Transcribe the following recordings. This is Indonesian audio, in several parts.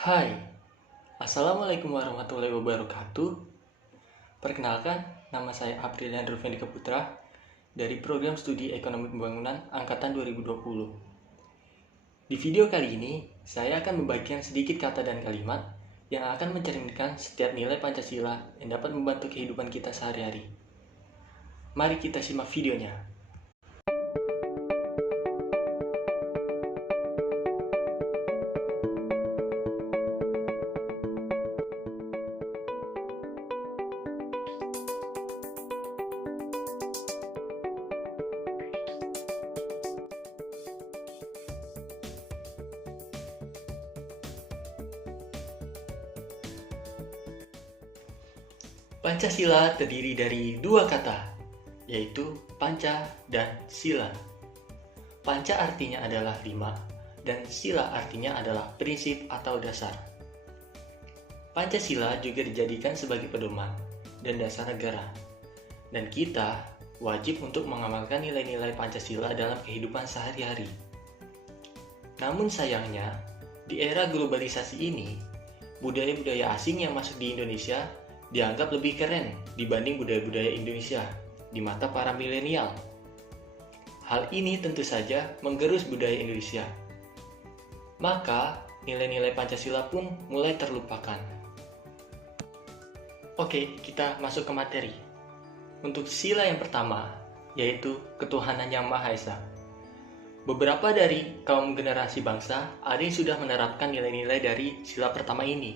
Hai, Assalamualaikum warahmatullahi wabarakatuh. Perkenalkan, nama saya Aprilian Rufendika Putra dari Program Studi Ekonomi Pembangunan Angkatan 2020. Di video kali ini, saya akan membagikan sedikit kata dan kalimat yang akan mencerminkan setiap nilai Pancasila yang dapat membantu kehidupan kita sehari-hari. Mari kita simak videonya. Pancasila terdiri dari dua kata, yaitu panca dan sila. Panca artinya adalah 5, dan sila artinya adalah prinsip atau dasar. Pancasila juga dijadikan sebagai pedoman dan dasar negara, dan kita wajib untuk mengamalkan nilai-nilai Pancasila dalam kehidupan sehari-hari. Namun sayangnya, di era globalisasi ini, budaya-budaya asing yang masuk di Indonesia dianggap lebih keren dibanding budaya-budaya Indonesia di mata para milenial. Hal ini tentu saja menggerus budaya Indonesia. Maka, nilai-nilai Pancasila pun mulai terlupakan. Oke, kita masuk ke materi. Untuk sila yang pertama, yaitu ketuhanan yang Maha Esa. Beberapa dari kaum generasi bangsa ada yang sudah menerapkan nilai-nilai dari sila pertama ini.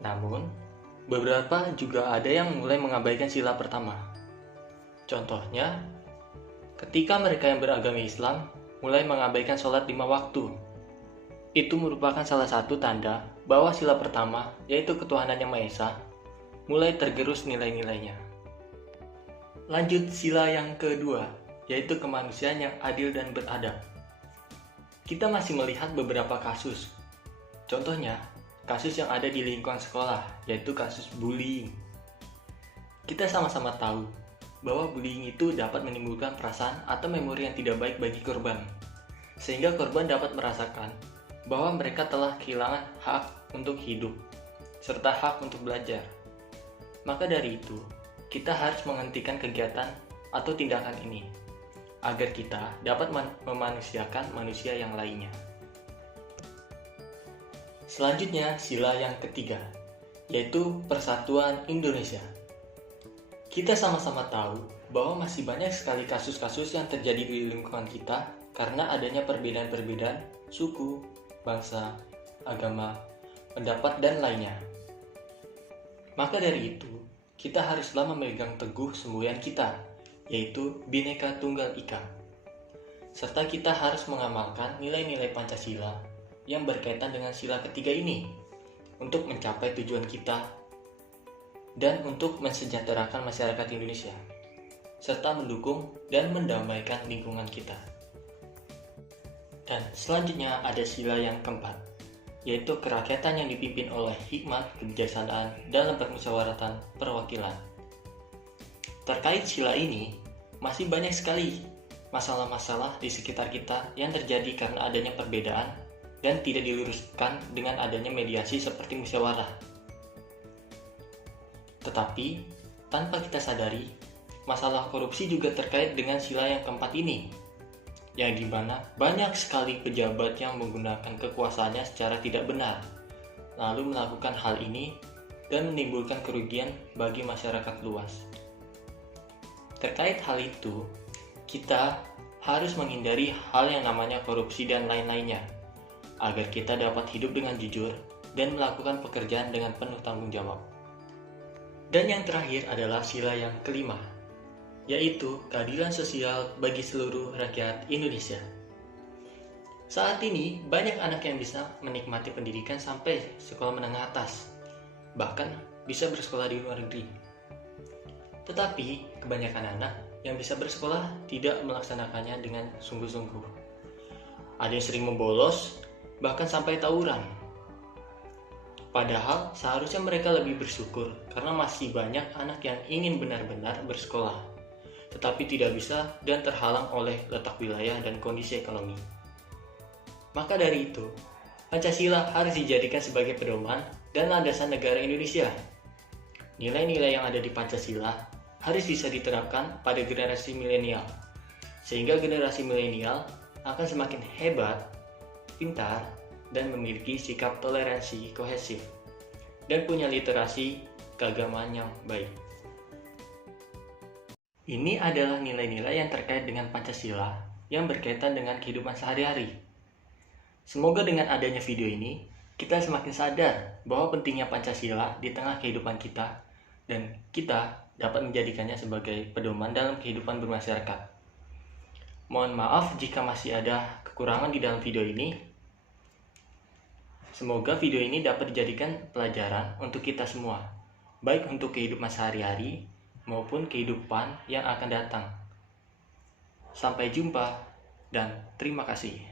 Namun, beberapa juga ada yang mulai mengabaikan sila pertama. Contohnya, ketika mereka yang beragama Islam mulai mengabaikan sholat 5 waktu. Itu merupakan salah satu tanda bahwa sila pertama, yaitu ketuhanan yang Maha Esa, mulai tergerus nilai-nilainya. Lanjut sila yang kedua, yaitu kemanusiaan yang adil dan beradab. Kita masih melihat beberapa kasus. Contohnya, kasus yang ada di lingkungan sekolah, yaitu kasus bullying. Kita sama-sama tahu bahwa bullying itu dapat menimbulkan perasaan atau memori yang tidak baik bagi korban, sehingga korban dapat merasakan bahwa mereka telah kehilangan hak untuk hidup, serta hak untuk belajar. Maka dari itu, kita harus menghentikan kegiatan atau tindakan ini, agar kita dapat memanusiakan manusia yang lainnya. Selanjutnya, sila yang ketiga, yaitu Persatuan Indonesia. Kita sama-sama tahu bahwa masih banyak sekali kasus-kasus yang terjadi di lingkungan kita karena adanya perbedaan-perbedaan suku, bangsa, agama, pendapat, dan lainnya. Maka dari itu, kita haruslah memegang teguh semboyan kita, yaitu Bhinneka Tunggal Ika. Serta kita harus mengamalkan nilai-nilai Pancasila yang berkaitan dengan sila ketiga ini untuk mencapai tujuan kita dan untuk mensejahterakan masyarakat Indonesia serta mendukung dan mendamaikan lingkungan kita. Dan selanjutnya ada sila yang keempat, yaitu kerakyatan yang dipimpin oleh hikmat kebijaksanaan dalam permusyawaratan perwakilan. Terkait sila ini, masih banyak sekali masalah-masalah di sekitar kita yang terjadi karena adanya perbedaan dan tidak diluruskan dengan adanya mediasi seperti musyawarah. Tetapi, tanpa kita sadari, masalah korupsi juga terkait dengan sila yang keempat ini, yang dimana banyak sekali pejabat yang menggunakan kekuasaannya secara tidak benar, lalu melakukan hal ini dan menimbulkan kerugian bagi masyarakat luas. Terkait hal itu, kita harus menghindari hal yang namanya korupsi dan lain-lainnya, agar kita dapat hidup dengan jujur dan melakukan pekerjaan dengan penuh tanggung jawab. Dan yang terakhir adalah sila yang kelima, yaitu keadilan sosial bagi seluruh rakyat Indonesia. Saat ini, banyak anak yang bisa menikmati pendidikan sampai sekolah menengah atas, bahkan bisa bersekolah di luar negeri. Tetapi, kebanyakan anak yang bisa bersekolah tidak melaksanakannya dengan sungguh-sungguh. Ada yang sering membolos, bahkan sampai tawuran. Padahal seharusnya mereka lebih bersyukur karena masih banyak anak yang ingin benar-benar bersekolah, tetapi tidak bisa dan terhalang oleh letak wilayah dan kondisi ekonomi. Maka dari itu, Pancasila harus dijadikan sebagai pedoman dan landasan negara Indonesia. Nilai-nilai yang ada di Pancasila harus bisa diterapkan pada generasi milenial, sehingga generasi milenial akan semakin hebat, pintar, dan memiliki sikap toleransi kohesif, dan punya literasi keagamaan yang baik. Ini adalah nilai-nilai yang terkait dengan Pancasila yang berkaitan dengan kehidupan sehari-hari. Semoga dengan adanya video ini, kita semakin sadar bahwa pentingnya Pancasila di tengah kehidupan kita, dan kita dapat menjadikannya sebagai pedoman dalam kehidupan bermasyarakat. Mohon maaf jika masih ada kekurangan di dalam video ini. Semoga video ini dapat dijadikan pelajaran untuk kita semua, baik untuk kehidupan sehari-hari maupun kehidupan yang akan datang. Sampai jumpa dan terima kasih.